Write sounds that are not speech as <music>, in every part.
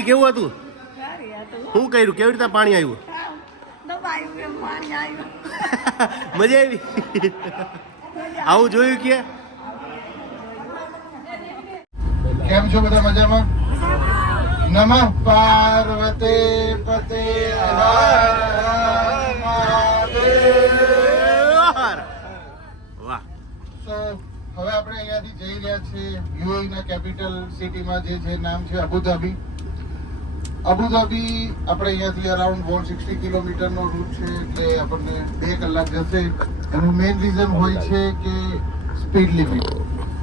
એ કેવું હતું? સારી આ તો શું કર્યું? કેવી રીતે પાણી આવ્યું? <laughs> મજા આવી? આવું જોયું કે? કેમ છો બધા મજામાં? નમઃ પાર્વતી પતે. વાહ. હવે આપણે અહીંયાથી જઈ રહ્યા છીએ યુએઈ ના કેપિટલ સિટીમાં જે છે નામ છે અબુધાબી અબુધાબી આપણે અહીંયાથી અરાઉન્ડ વન સિક્સટી કિલોમીટરનો રૂટ છે એટલે આપણને બે કલાક જશે. એનું મેઇન રીઝન હોય છે કે સ્પીડ લિમિટ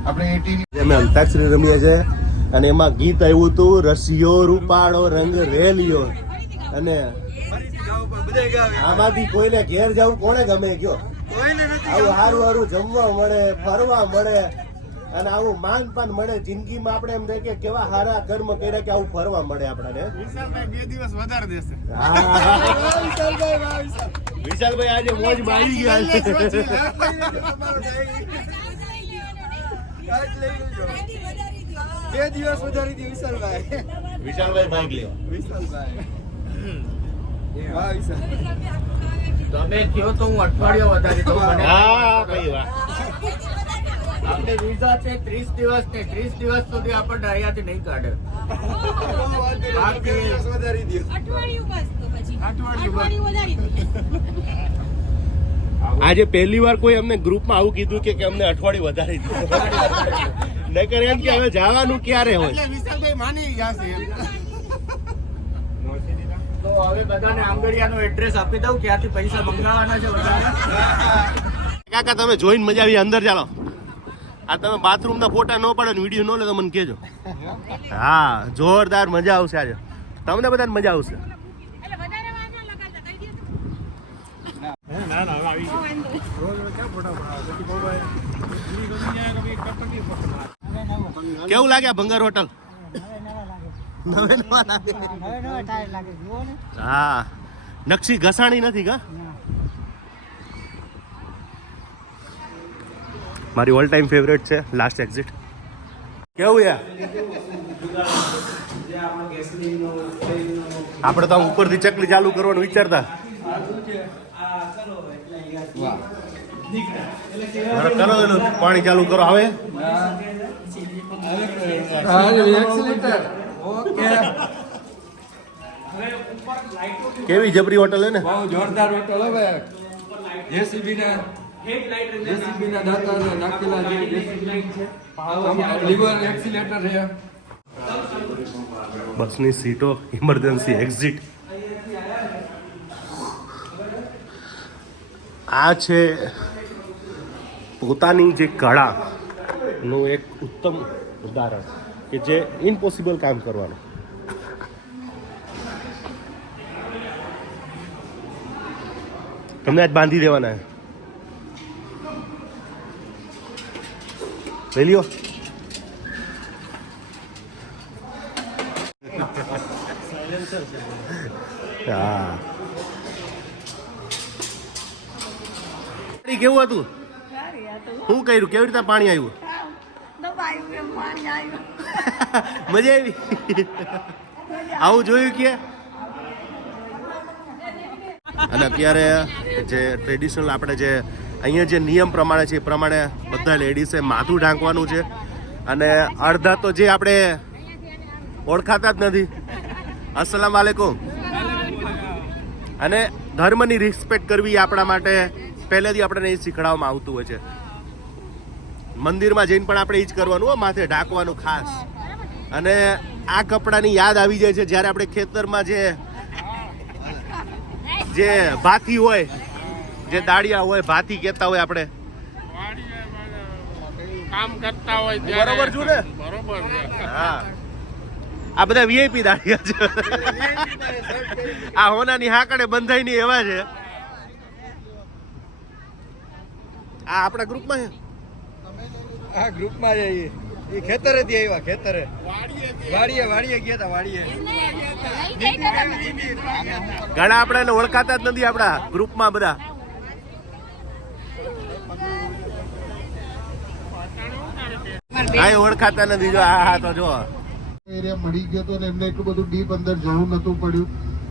આપણે એટીની અમે અંતાક્ષરી રમીએ છીએ અને એમાં ગીત આવ્યું હતું રસિયો રૂપાળો રંગ રેલિયો અને આમાંથી કોઈને ઘેર જવું કોને ગમે ગયો? આવું સારું સારું જમવા મળે ફરવા મળે. અને આવું માન પાન મળે જિંદગીમાં આપણે એમ થાય કે કેવા સારા કર્મ કર્યા કે આવું ફરવા મળે આપણને. હા. વિશાલભાઈ આજે મોજ મારી ગયા બે દિવસ વધારી દી વિશાલભાઈ. વિશાલભાઈ બાઈક લેવા વિશાલભાઈ. વાહ વિશાલ તમે કયો તો હું અઠવાડિયો વધારી દઉં મને હા ભાઈ વાહ. આપણે વિઝા છે ત્રીસ દિવસ ને ત્રીસ દિવસ સુધી આપણને અહીંયાથી નહીં કાઢે. આજે પહેલી વાર કોઈ અમને ગ્રુપમાં આવું કીધું કે કે અમને અઠવાડિયું વધારી દીધું નકર એમ કે હવે જવાનું ક્યારે હોય? તો હવે બધાને આંગળિયાનો એડ્રેસ આપી દઉં ક્યાંથી પૈસા મંગાવવાના છે કાકા તમે જોઈને મજા આવી અંદર ચાલો. આ તમે બાથરૂમ ના ફોટા ન પડે ને વીડિયો ન લે તો મને કહેજો. હા જોરદાર મજા આવશે આજે. તમને બધાને મજા આવશે. કેવું લાગે ભંગાર હોટલ? નવે નવા લાગે. હા. નકશી ઘસાણી નથી કા? મારી ઓલ ટાઈમ ફેવરેટ છે લાસ્ટ એક્ઝિટ કેવું યાર આપણે તો ઉપરથી ચકલી ચાલુ કરવાનું વિચારતા. કરો પાણી ચાલુ કરો, આવે? કેવી જબરી હોટલ હે ને? બહુ જોરદાર હોટલ હવે જેસીબી ના જેસીબી ના દાતા ને નાખેલા જે જેસીબી છે. લિવર એક્સિલેટર છે બસની સીટો ઇમરજન્સી એક્ઝિટ આ છે પોતાની જે કળાનું એક ઉત્તમ ઉદાહરણ કે જે ઇમ્પોસિબલ કામ કરવાનું. તમને આજ બાંધી દેવાના છે. લઈ લ્યો હા કેવું હતું? હું શું કર્યું? કેવી રીતે પાણી આવ્યું? આમ દબાયું એમ પાણી આવ્યું. <laughs> મજા આવી? આવું જોયું કે? અને અત્યારે જે ટ્રેડિશનલ આપણે જે અહીંયા જે નિયમ પ્રમાણે છે, એ પ્રમાણે બધા લેડીઝે માથું ઢાંકવાનું છે. અને અડધા તો જે આપણે ઓળખાતા જ નથી. અસલામ વાલેકુમ અને ધર્મની રિસ્પેક્ટ કરવી આપણા માટે પહેલેથી આપણને એ શીખડાવવામાં આવતું હોય છે. મંદિરમાં જઈને પણ આપણે એ જ કરવાનું હોય માથે ઢાંકવાનું ખાસ. અને આ કપડાની યાદ આવી જાય છે, જ્યારે આપણે ખેતરમાં જે જે ભાથી હોય જે દાળિયા હોય ભાથી કહેતા હોય આપણે. કામ કરતા હોય બરોબર છું ને? બરોબર હા. આ બધા વીઆઈપી દાળિયા છે. આ હોનાની હાકડે બંધાઈ ની એવા છે. આ આપણા ગ્રુપમાં છે? આ ગ્રુપમાં છે એ. ખેતરે થી આવ્યા ખેતરે. વાડીએ વાડીએ ગયા હતા વાડીએ. ઘણા આપણે એને ઓળખાતા જ નથી આપણા ગ્રુપમાં બધા. કાંઈ ઓળખાતા નથી. જો આ હા તો જો. એરિયા મળી ગયો હતો અને એમને એટલું બધું ડીપ અંદર જવું નતું પડ્યું.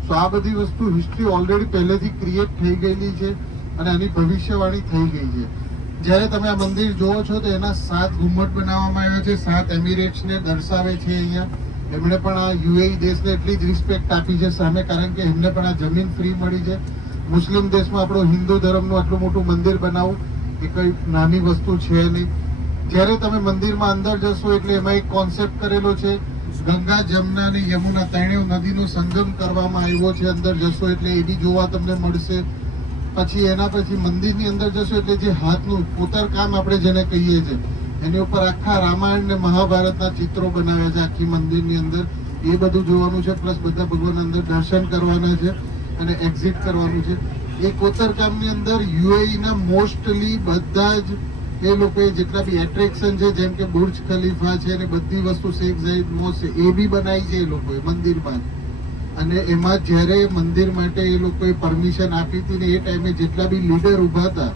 સો આ બધી વસ્તુ હિસ્ટ્રી ઓલરેડી પહેલેથી ક્રિએટ થઈ ગયેલી છે અને આની ભવિષ્યવાણી થઈ ગઈ છે. જ્યારે તમે આ મંદિર જોવો છો તો એના સાત ગુમ્મટ બનાવવામાં આવ્યા છે સાત એમિરેટ્સને દર્શાવે છે અહીંયા. એમણે પણ આ યુએઈ દેશને એટલી જ રિસ્પેક્ટ આપી છે સામે કારણ કે એમને પણ આ જમીન ફ્રી મળી છે. મુસ્લિમ દેશમાં આપણો હિન્દુ ધર્મનું આટલું મોટું મંદિર બનાવવું એ કઈ નાની વસ્તુ છે નહીં. જ્યારે તમે મંદિરમાં અંદર જશો એટલે એમાં એક કોન્સેપ્ટ કરેલો છે, ગંગા જમના અને યમુના ત્રણેય નદીનો સંગમ કરવામાં આવ્યો છે, અંદર જશો એટલે એ બી જોવા તમને મળશે. પછી એના પછી મંદિરની અંદર જશો એટલે જે હાથનું કોતરકામ આપણે જેને કહીએ છીએ એની ઉપર આખા રામાયણ ને મહાભારતના ચિત્રો બનાવ્યા છે આખી મંદિરની અંદર. એ બધું જોવાનું છે, પ્લસ બધા ભગવાન અંદર દર્શન કરવાના છે અને એક્ઝિટ કરવાનું છે. એ કોતરકામની અંદર યુએઈના મોસ્ટલી બધા જ એ લોકોએ જેટલા બી એટ્રેક્શન છે, જેમ કે બુર્જ ખલીફા છે અને બધી વસ્તુ શેખ ઝાયદ મોસ એ બી બનાવી છે એ લોકોએ મંદિરમાં અને એમાં જ્યારે મંદિર માટે એ લોકોએ પરમિશન આપી હતી ને એ ટાઈમે જેટલા બી લીડર ઊભા હતા,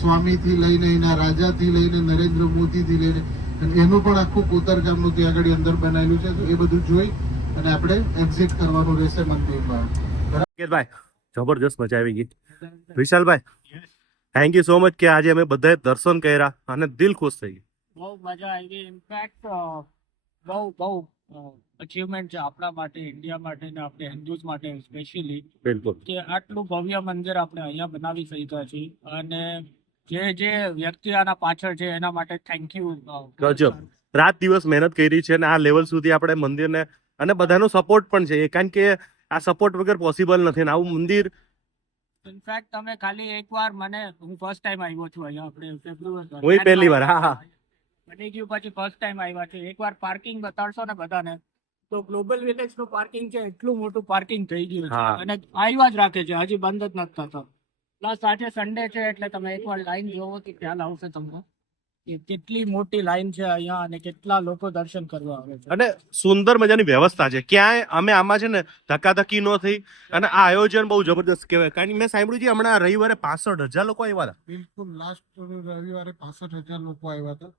સ્વામીથી લઈને, એના રાજાથી લઈને, નરેન્દ્ર મોદીથી લઈને, અને એનું પણ આખું કોતરકામનું ત્યાં આગળ અંદર બનાવેલું છે, તો એ બધું જોઈ અને આપણે એક્ઝિટ કરવાનું રહેશે મંદિરમાં. ભાઈ મજા આવી ગઈ. વિશાલભાઈ થેન્ક યુ સો મચ કે આજે અમે બધાએ દર્શન કર્યા અને દિલ ખુશ થઈ ગયું. બહુ મજા આવી ઇનફેક્ટ બહુ બહુ અચીવમેન્ટ છે આપણા માટે ઇન્ડિયા માટે ને આપણે હિન્દુઝ માટે સ્પેશિયલી બિલકુલ. કે આટલું ભવ્ય મંદિર આપણે અહીંયા બનાવી શક્યા છીએ. અને જે જે વ્યક્તિ આના પાછળ છે એના માટે થેન્ક યુ ગજબ. રાત દિવસ મહેનત કરી છે અને આ લેવલ સુધી આપણે મંદિરને અને બધાનો સપોર્ટ પણ છે. કારણ કે આ સપોર્ટ વગર પોસિબલ નથી. ને આવું મંદિર ઇનફેક્ટ તમે ખાલી એકવાર મને હું ફર્સ્ટ ટાઈમ આવ્યો છું અહીંયા આપણે ફેબ્રુઆરી હુંય પહેલી વાર, હા, હા. બની ગયું પછી ફર્સ્ટ ટાઈમ આવ્યા છે. એકવાર પાર્કિંગ બતાડશો ને બધાને તો ગ્લોબલ વિલેજનું પાર્કિંગ છે એટલું મોટું પાર્કિંગ થઈ ગયું છે. અને આવ્યા જ રાખે છે હજી બંધ જ નથી થતો. પ્લસ આજે સન્ડે છે એટલે તમે એકવાર લાઈન જોવો તો ખ્યાલ આવશે તમને. કેટલી મોટી લાઈન છે અહીંયા અને કેટલા લોકો દર્શન કરવા આવે છે. અને સુંદર મજાની વ્યવસ્થા છે. ક્યાંય અમે આમાં છે ને ધક્કાધક્કી ન થઈ અને આ આયોજન બહુ જબરદસ્ત કહેવાય. કારણ કે મેં સાંભળ્યું છે હમણાં રવિવારે પાસઠ હજાર લોકો આવ્યા હતા. બિલકુલ લાસ્ટ રવિવારે પાસઠ હજાર લોકો આવ્યા હતા.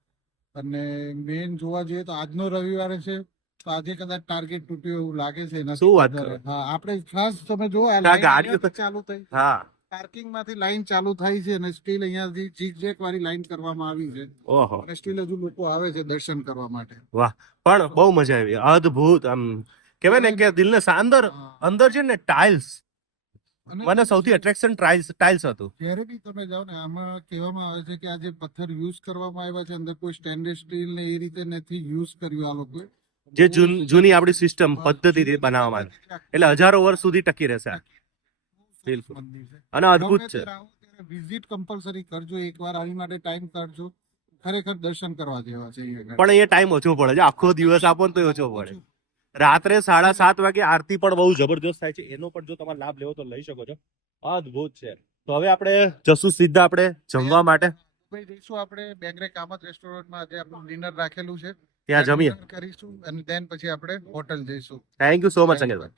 અને મેન જોવા જઈએ તો આજનો રવિવારે છે તો આજે કદાચ ટાર્ગેટ તૂટ્યું એવું લાગે છે શું વાત વધારે. હા આપણે ખાસ તમે જો આ આ ગાડીઓ ચાલુ થઈ. હા. પાર્કિંગમાંથી લાઈન ચાલુ થાય છે અને સ્ટીલ અહીંયાથી ઝીકઝેક વાળી લાઈન કરવામાં આવી છે. ઓહો. અને સ્ટીલ હજુ લોકો આવે છે દર્શન કરવા માટે. પણ બહુ મજા આવી. અદ્ભુત આમ કહેવાય ને કે દિલને અંદર અંદર છે ને ટાઇલ્સ. મને સૌથી એટ્રેક્શન ટ્રાઇલ્સ ટાઇલ્સ હતું. જ્યારે બી તમે જાઓ ને આમાં કહેવામાં આવે છે કે આ જે પથ્થર યુઝ કરવામાં આવ્યા છે અંદર કોઈ સ્ટેનલેસ સ્ટીલ ને એ રીતે નથી યુઝ કર્યું આ લોકોએ. જે જૂન- જૂની આપણી સિસ્ટમ પદ્ધતિથી બનાવવામાં આવી. એટલે હજારો વર્ષ સુધી ટકી રહેશે આ. બિલકુલ. અને અદ્ભુત છે. વિઝિટ કમ્પલસરી કરજો એકવાર આવી માટે ટાઈમ કાઢજો. ખરેખર દર્શન કરવા જેવા છે પણ એ ટાઈમ ઓછો પડે. છે આખો દિવસ આપો ને તો ઓછો પડે. રાત્રે સાડા સાત વાગે આરતી પણ બહુ જબરજસ્ત થાય છે. એનો પણ જો તમારે લાભ લેવો તો લઈ શકો છો. અદ્ભુત છે. તો હવે આપણે જશું સીધા આપણે જમવા માટે. જઈશું આપણે બેંગરે કામત રેસ્ટોરન્ટમાં આજે આપણું ડિનર રાખેલું છે. ત્યાં જમીએ. કરીશું અને દેન પછી આપણે હોટલ જઈશું. થેન્ક યુ સો મચ સંગીતભાઈ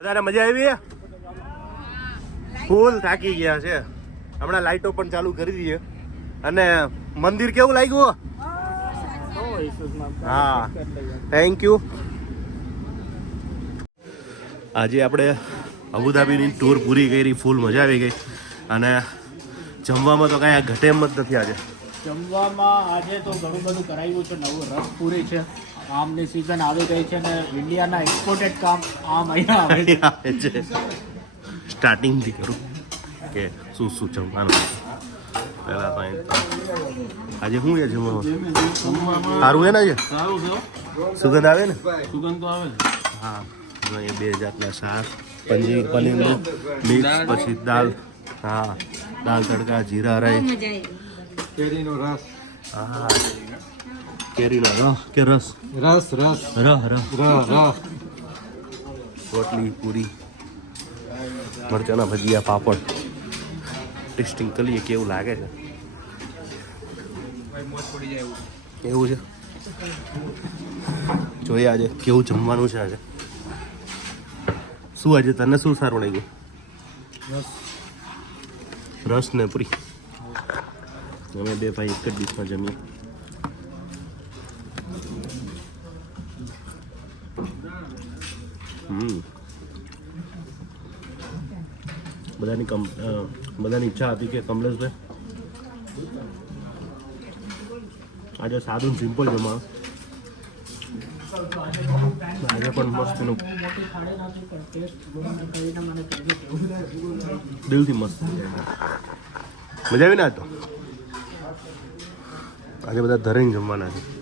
વધારે મજા આવી? ફૂલ થાકી ગયા છે. હમણાં લાઈટો પણ ચાલુ કરી દઈએ અને મંદિર કેવું લાગ્યું? હા. થેન્ક યુ આજે આપણે અબુધાબીની ટૂર પૂરી કરી ફૂલ મજા આવી ગઈ. અને જમવામાં તો કાંઈ ઘટે એમ જ નથી આજે. જમવામાં આજે તો ઘણું બધું કરાવ્યું છે. નવું રસ પૂરી છે. આમની સિઝન આવી ગઈ છે ને ઇન્ડિયાના એક્સપોર્ટેડ કામ આમ અહીંયા આવે છે. સ્ટાર્ટિંગથી કરું કે શું શું જમવાનું પહેલા તો અહીં આજે શું છે જમવામાં સારું હે ને આજે? સુગંધ આવે ને? સુગંધ તો આવે હા. જો એ બે જાતના શાક પનીર પનીરનું મિક્સ પછી દાલ હા. દાલ તડકા જીરા રાઈસ કેરીનો રસ. હા. કેરીનો રસ. કે રસ? રસ રસ. રહ રહ. ર ર રોટલી પૂરી. મરચાના ભજીયા, પાપડ. ટેસ્ટિંગ કરીએ કેવું લાગે છે. એવું છે? જોઈએ આજે કેવું જમવાનું છે આજે. શું આજે તને શું સારું લાગ્યું? રસ ને પૂરી. અમે બે ભાઈ એક જ ડીશમાં જમીએ. હમ. બધાની કમ બધાની ઈચ્છા હતી કે કમલેશભાઈ. આજે સાદું સિમ્પલ જમા. આજે પણ મસ્ત એનું. દિલથી મસ્ત. મજા આવી ને આ તો? આજે બધા ધરીને જમવાના છે.